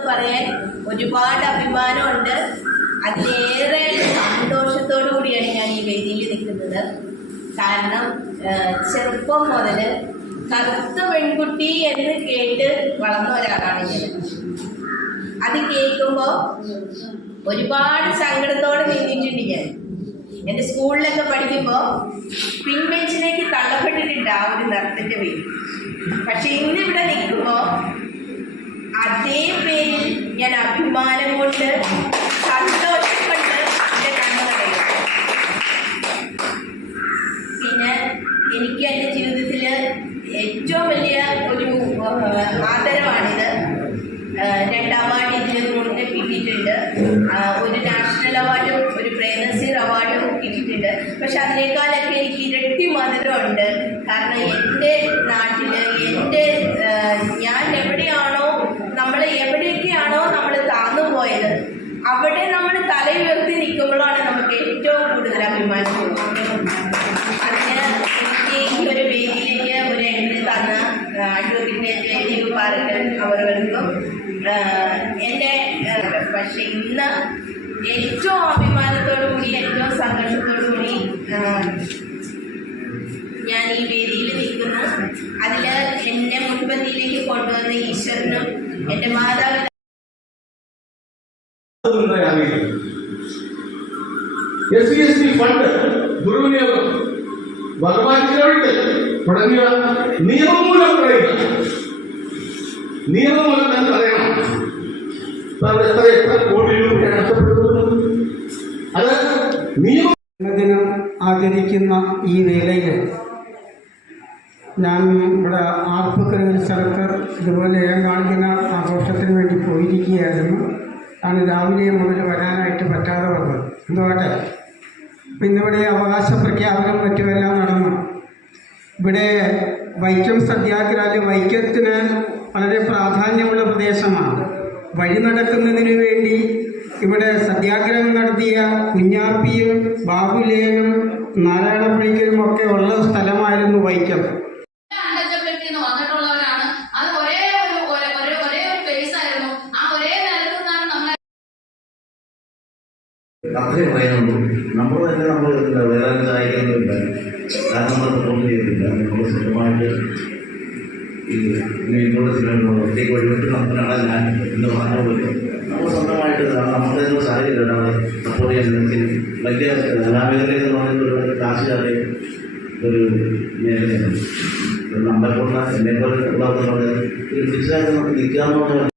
പറയാൻ ഒരുപാട് അഭിമാനമുണ്ട്. അതിലേറെ സന്തോഷത്തോടു കൂടിയാണ് ഞാൻ ഈ വേദിയിൽ നിൽക്കുന്നത്. കാരണം ചെറുപ്പം മുതൽ കറുത്ത പെൺകുട്ടി എന്ന് കേട്ട് വളർന്ന ഒരാളാണ് ഞാൻ. അത് കേൾക്കുമ്പോൾ ഒരുപാട് സങ്കടത്തോടെ നിന്നിട്ടുണ്ട് ഞാൻ. എൻ്റെ സ്കൂളിലൊക്കെ പഠിക്കുമ്പോൾ പിൻബെഞ്ചിലേക്ക് തള്ളപ്പെട്ടിട്ടുണ്ട് ആ ഒരു നിറത്തിൻ്റെ പേര്. പക്ഷെ ഇന്നിവിടെ നിൽക്കുമ്പോൾ അതേ പേരിൽ ഞാൻ അഭിമാനം കൊണ്ട് സന്തോഷം കൊണ്ട് എൻ്റെ കണ്ണുകളയും. പിന്നെ എനിക്ക് എൻ്റെ ജീവിതത്തിൽ ഏറ്റവും വലിയ ഒരു ആദരവാണിത്. 2 അവാർഡ് ഇതിന് മുന്നേ കിട്ടിയിട്ടുണ്ട്. ഒരു നാഷണൽ അവാർഡും ഒരു പ്രേംനസീർ അവാർഡും കിട്ടിയിട്ടുണ്ട്. പക്ഷെ അതിനേക്കാളൊക്കെ എനിക്ക് ഇരട്ടി മധുരമുണ്ട്. കാരണം എൻ്റെ നാട്ടിൽ ഞാൻ എവിടെയാണോ എവിടെയൊക്കെയാണോ നമ്മൾ താന്നു പോയത് അവിടെ നമ്മൾ തലയുയർത്തി നിൽക്കുമ്പോഴാണ് നമുക്ക് ഏറ്റവും കൂടുതൽ അഭിമാനം. അതിന് എനിക്ക് ഈ ഒരു വേദിയിലേക്ക് ഒരു എൻട്രി തന്ന അഡ്വക്കേറ്റ് ജയദേവ് പാറക്കൽ അവർക്കും എൻ്റെ പക്ഷെ ഇന്ന് ഏറ്റവും അഭിമാനത്തോടു കൂടി ഏറ്റവും സന്തോഷത്തോടു കൂടി ഞാൻ ഈ വേദിയിൽ നിൽക്കുന്നു. അതിൽ എന്നെ മുൻപന്തിയിലേക്ക് കൊണ്ടുവന്ന ഈശ്വരനും എൻ്റെ മാതാപിതാക്കളും ഫണ്ട് ദുർവിനിയോഗം ഭഗവാൻ തുടങ്ങിയ നിയമമൂലം നിയമമൂലം തന്നെ അറിയണം. എത്ര കോടി രൂപയാണ് നഷ്ടപ്പെടുന്നത്. അത് ദിനം ആചരിക്കുന്ന ഈ വേളയിൽ ഞാൻ ഇവിടെ ആർപ്പക്കരയിൽ സ്ഥലത്ത് ഇതുപോലെ കാണിക്കുന്ന ആഘോഷത്തിന് വേണ്ടി പോയിരിക്കുകയായിരുന്നു. ആണ് രാവിലെ മുതൽ വരാനായിട്ട് പറ്റാതെ വന്നത്. എന്തുവാട്ടെ അപ്പം ഇന്നിവിടെ അവകാശ പ്രഖ്യാപനം മറ്റുമെല്ലാം നടന്നു. ഇവിടെ വൈക്കം സത്യാഗ്രഹ വൈക്കത്തിന് വളരെ പ്രാധാന്യമുള്ള പ്രദേശമാണ്. വഴി നടക്കുന്നതിന് വേണ്ടി ഇവിടെ സത്യാഗ്രഹം നടത്തിയ കുഞ്ഞാപ്പിയും ബാബുലേനും നാരായണപ്പണിക്കരും ഒക്കെ ഉള്ള സ്ഥലമായിരുന്നു വൈക്കം. അത്രയും പറയാനുള്ളൂ. നമ്മൾ തന്നെ വേറെ സഹായിക്കുന്നില്ല. കാരണം നമ്മൾ സപ്പോർട്ട് ചെയ്യുന്നില്ല. നമ്മൾ സ്വന്തമായിട്ട് ഈ ഒറ്റയ്ക്ക് വഴിവിട്ട് നമുക്കാണ് ഞാൻ എന്ന് പറഞ്ഞ പോലെ നമ്മൾ സ്വന്തമായിട്ട് നമുക്ക് തന്നെ സാഹചര്യം ഒരാളെ സപ്പോർട്ട് ചെയ്യാൻ വലിയ കലാമേഖല എന്ന് പറയുന്നത് ഒരു കാശുകാരെ ഒരു മേഖലയാണ്. നമ്മളെ പോലെ എന്നെ പോലെ ഉള്ളതെന്ന് പറഞ്ഞാൽ ഒരു ഫിക്സായിട്ട് നമുക്ക് നിൽക്കാമെന്നുള്ള